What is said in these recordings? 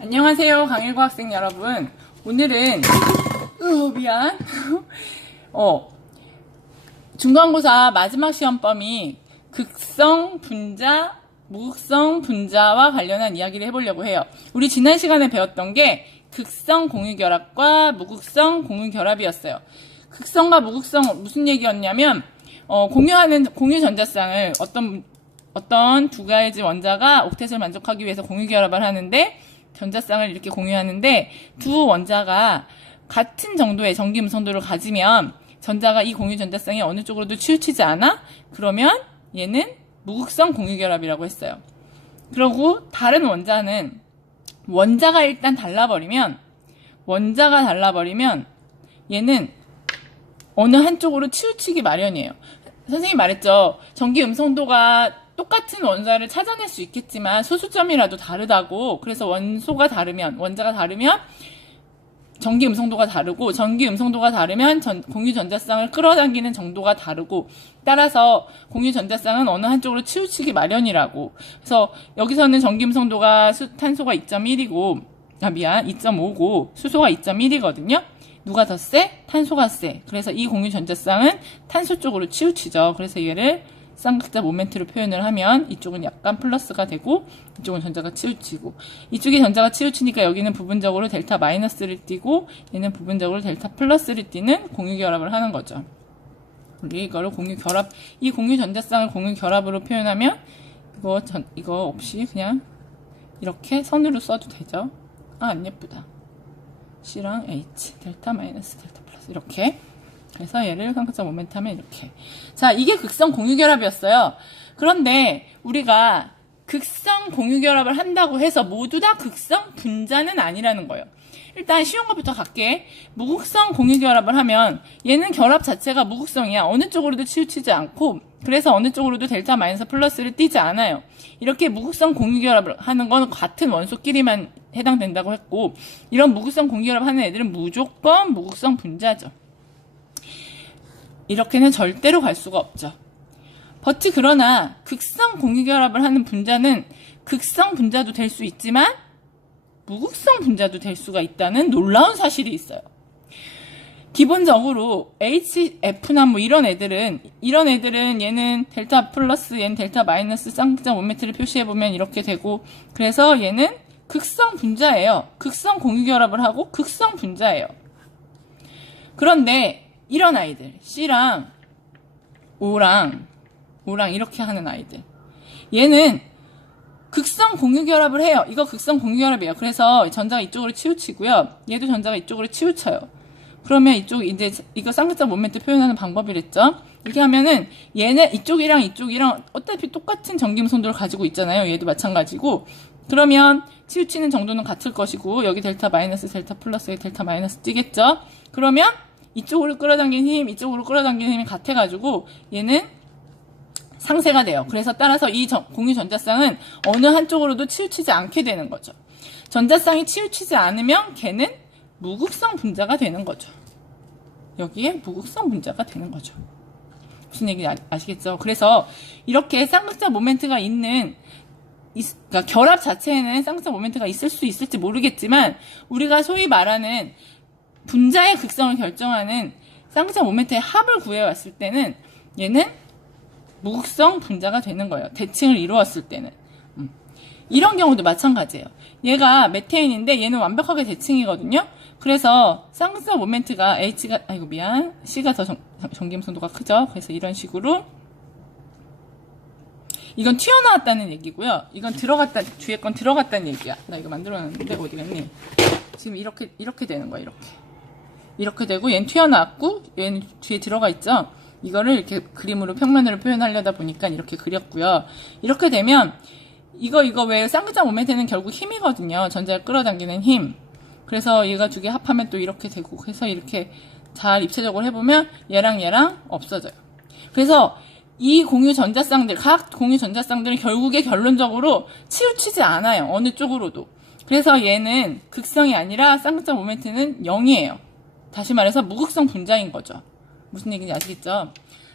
안녕하세요, 강일고 학생 여러분. 오늘은 미안. 중간고사 마지막 시험범위 극성 분자, 무극성 분자와 관련한 이야기를 해보려고 해요. 우리 지난 시간에 배웠던 게 극성 공유결합과 무극성 공유결합이었어요. 극성과 무극성 무슨 얘기였냐면 공유하는 공유 전자쌍을 어떤 두 가지 원자가 옥텟을 만족하기 위해서 공유결합을 하는데 전자쌍을 이렇게 공유하는데 두 원자가 같은 정도의 전기 음성도를 가지면 전자가 이 공유 전자쌍이 어느 쪽으로도 치우치지 않아? 그러면 얘는 무극성 공유결합이라고 했어요. 그리고 다른 원자는 원자가 일단 달라버리면 얘는 어느 한쪽으로 치우치기 마련이에요. 선생님이 말했죠. 전기 음성도가 똑같은 원자를 찾아낼 수 있겠지만 소수점이라도 다르다고. 그래서 원자가 다르면 전기 음성도가 다르고, 전기 음성도가 다르면 공유 전자쌍을 끌어당기는 정도가 다르고, 따라서 공유 전자쌍은 어느 한쪽으로 치우치기 마련이라고. 그래서 여기서는 전기 음성도가 탄소가 2.1이고 2.5고 수소가 2.1이거든요. 누가 더 세? 탄소가 세. 그래서 이 공유 전자쌍은 탄소 쪽으로 치우치죠. 그래서 얘를 쌍극자 모멘트로 표현을 하면 이쪽은 약간 플러스가 되고 이쪽은 전자가 치우치고, 이쪽이 전자가 치우치니까 여기는 부분적으로 델타 마이너스를 띠고 얘는 부분적으로 델타 플러스를 띠는 공유결합을 하는 거죠. 우리 이거를 이 공유 전자쌍을 공유결합으로 표현하면 이거 없이 그냥 이렇게 선으로 써도 되죠. 안 예쁘다. C랑 H, 델타 마이너스 델타 플러스 이렇게. 그래서 얘를 쌍극자 모멘트 하면 이렇게. 자, 이게 극성 공유결합이었어요. 그런데 우리가 극성 공유결합을 한다고 해서 모두 다 극성 분자는 아니라는 거예요. 일단 쉬운 것부터 갈게. 무극성 공유결합을 하면 얘는 결합 자체가 무극성이야. 어느 쪽으로도 치우치지 않고, 그래서 어느 쪽으로도 델타 마이너스 플러스를 띄지 않아요. 이렇게 무극성 공유결합을 하는 건 같은 원소끼리만 해당된다고 했고, 이런 무극성 공유결합 하는 애들은 무조건 무극성 분자죠. 이렇게는 절대로 갈 수가 없죠. 그러나 극성 공유결합을 하는 분자는 극성 분자도 될 수 있지만 무극성 분자도 될 수가 있다는 놀라운 사실이 있어요. 기본적으로 HF나 이런 애들은 얘는 델타 플러스, 얘는 델타 마이너스 쌍극자 모멘트를 표시해보면 이렇게 되고, 그래서 얘는 극성 분자예요. 극성 공유결합을 하고 극성 분자예요. 그런데 이런 아이들, C랑 O랑 이렇게 하는 아이들, 얘는 극성 공유결합을 해요. 이거 극성 공유결합이에요. 그래서 전자가 이쪽으로 치우치고요. 얘도 전자가 이쪽으로 치우쳐요. 그러면 이거 쌍극자 모멘트 표현하는 방법이랬죠. 이렇게 하면은 얘는 이쪽이랑 어차피 똑같은 전기 음성도를 가지고 있잖아요. 얘도 마찬가지고. 그러면 치우치는 정도는 같을 것이고, 여기 델타 마이너스, 델타 플러스에 델타 마이너스 띄겠죠. 그러면 이쪽으로 끌어당긴 힘, 이쪽으로 끌어당긴 힘이 같아가지고 얘는 상쇄가 돼요. 그래서 따라서 이 공유 전자쌍은 어느 한쪽으로도 치우치지 않게 되는 거죠. 전자쌍이 치우치지 않으면 걔는 무극성 분자가 되는 거죠. 여기에 무극성 분자가 되는 거죠. 무슨 얘기인지 아시겠죠? 그래서 이렇게 쌍극자 모멘트가 그러니까 결합 자체에는 쌍극자 모멘트가 있을 수 있을지 모르겠지만, 우리가 소위 말하는 분자의 극성을 결정하는 쌍극자 모멘트의 합을 구해왔을 때는 얘는 무극성 분자가 되는 거예요. 대칭을 이루었을 때는. 이런 경우도 마찬가지예요. 얘가 메테인인데 얘는 완벽하게 대칭이거든요. 그래서 쌍극자 모멘트가 C가 더 전기 음성도가 크죠. 그래서 이런 식으로, 이건 튀어나왔다는 얘기고요. 이건 뒤에 건 들어갔다는 얘기야. 나 이거 만들어놨는데 어디 갔니? 지금 이렇게 되는 거야. 이렇게 되고, 얘는 튀어나왔고 얘는 뒤에 들어가 있죠. 이거를 이렇게 그림으로 평면으로 표현하려다 보니까 이렇게 그렸고요. 이렇게 되면 이거 왜 쌍극자 모멘트는 결국 힘이거든요. 전자를 끌어당기는 힘. 그래서 얘가 두 개 합하면 또 이렇게 되고, 그래서 이렇게 잘 입체적으로 해보면 얘랑 없어져요. 그래서 이 각 공유 전자쌍들은 결국에 결론적으로 치우치지 않아요. 어느 쪽으로도. 그래서 얘는 극성이 아니라 쌍극자 모멘트는 0이에요. 다시 말해서 무극성 분자인 거죠. 무슨 얘기인지 아시겠죠?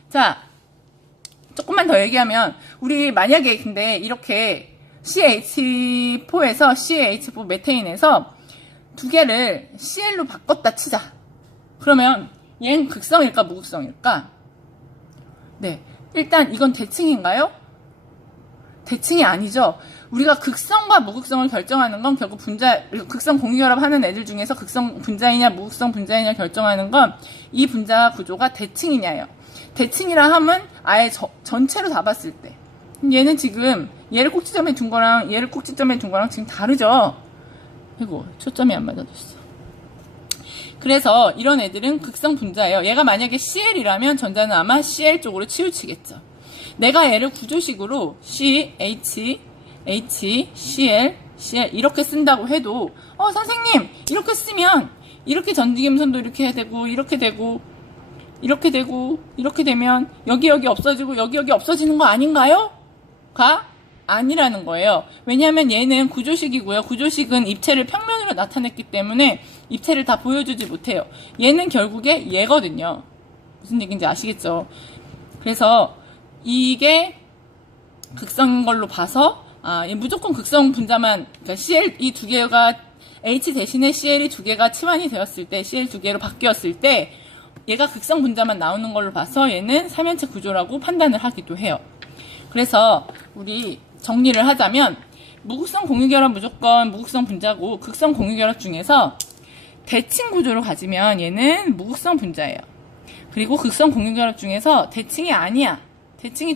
자, 조금만 더 얘기하면, 우리 만약에 근데 이렇게 CH4에서 CH4 메테인에서 두 개를 CL로 바꿨다 치자. 그러면 얘는 극성일까 무극성일까? 네, 일단 이건 대칭인가요? 대칭이 아니죠. 우리가 극성과 무극성을 결정하는 건 결국 극성 공유결합 하는 애들 중에서 극성 분자이냐 무극성 분자이냐 결정하는 건 이 분자 구조가 대칭이냐예요. 대칭이라 함은 아예 전체로 다 봤을 때 얘는 지금 얘를 꼭지점에 둔 거랑 얘를 꼭지점에 둔 거랑 지금 다르죠. 이거 초점이 안 맞아졌어. 그래서 이런 애들은 극성 분자예요. 얘가 만약에 CL이라면 전자는 아마 CL 쪽으로 치우치겠죠. 내가 얘를 구조식으로 CH, CL 이렇게 쓴다고 해도 선생님 이렇게 쓰면 이렇게 전지김선도 이렇게 되고 이렇게 되고 이렇게 되고 이렇게 되면 여기 없어지고 여기 없어지는 거 아닌가요? 가 아니라는 거예요. 왜냐하면 얘는 구조식이고요. 구조식은 입체를 평면으로 나타냈기 때문에 입체를 다 보여주지 못해요. 얘는 결국에 얘거든요. 무슨 얘기인지 아시겠죠? 그래서 이게 극성인 걸로 봐서 얘 무조건 극성 분자만, 그러니까 CL 이 두 개가 H 대신에 CL이 두 개가 치환이 되었을 때, CL 두 개로 바뀌었을 때 얘가 극성 분자만 나오는 걸로 봐서 얘는 삼연체 구조라고 판단을 하기도 해요. 그래서 우리 정리를 하자면 무극성 공유결합 무조건 무극성 분자고 극성 공유결합 중에서 대칭 구조를 가지면 얘는 무극성 분자예요. 그리고 극성 공유결합 중에서 대칭이 아니야. 대칭이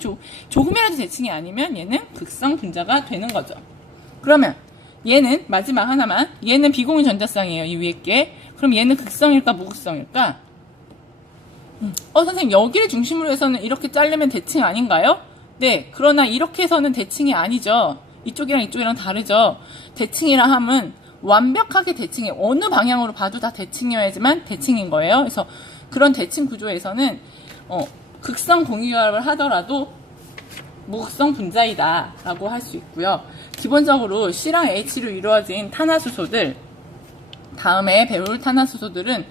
조금이라도 대칭이 아니면 얘는 극성 분자가 되는 거죠. 그러면 얘는 마지막 하나만, 얘는 비공유 전자쌍이에요. 이 위에 게. 그럼 얘는 극성일까 무극성일까? 선생님 여기를 중심으로 해서는 이렇게 자르면 대칭 아닌가요? 네, 그러나 이렇게 해서는 대칭이 아니죠. 이쪽이랑 이쪽이랑 다르죠. 대칭이라 함은 완벽하게 대칭이 어느 방향으로 봐도 다 대칭이어야지만 대칭인 거예요. 그래서 그런 대칭 구조에서는 극성 공유결합을 하더라도 무극성 분자이다 라고 할 수 있고요. 기본적으로 C랑 H로 이루어진 탄화수소들, 다음에 배울 탄화수소들은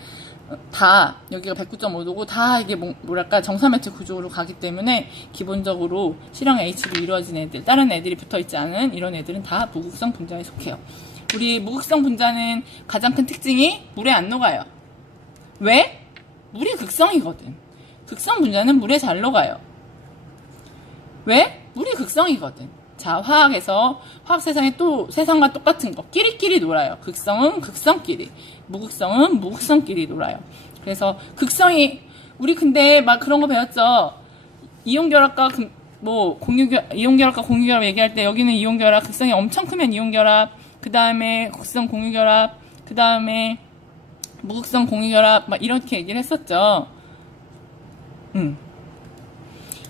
다 여기가 109.5도고 다 이게 뭐랄까 정사매체 구조로 가기 때문에 기본적으로 C랑 H로 이루어진 애들, 다른 애들이 붙어있지 않은 이런 애들은 다 무극성 분자에 속해요. 우리 무극성 분자는 가장 큰 특징이 물에 안 녹아요. 왜? 물이 극성이거든. 극성 분자는 물에 잘 녹아요. 왜? 물이 극성이거든. 자, 화학에서 화학 세상에 또 세상과 똑같은 거 끼리끼리 놀아요. 극성은 극성끼리, 무극성은 무극성끼리 놀아요. 그래서 극성이 우리 근데 막 그런 거 배웠죠. 이온결합과 이온결합과 공유결합 얘기할 때 여기는 이온결합, 극성이 엄청 크면 이온결합, 그 다음에 극성 공유결합, 그 다음에 무극성 공유결합 막 이렇게 얘기를 했었죠.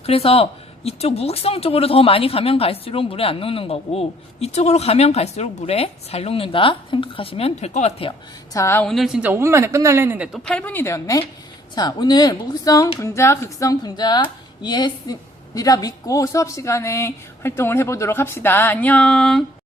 그래서 이쪽 무극성 쪽으로 더 많이 가면 갈수록 물에 안 녹는 거고 이쪽으로 가면 갈수록 물에 잘 녹는다 생각하시면 될 것 같아요. 자, 오늘 진짜 5분 만에 끝날려 했는데 또 8분이 되었네. 자, 오늘 무극성 분자, 극성 분자 이해했으리라 믿고 수업 시간에 활동을 해보도록 합시다. 안녕.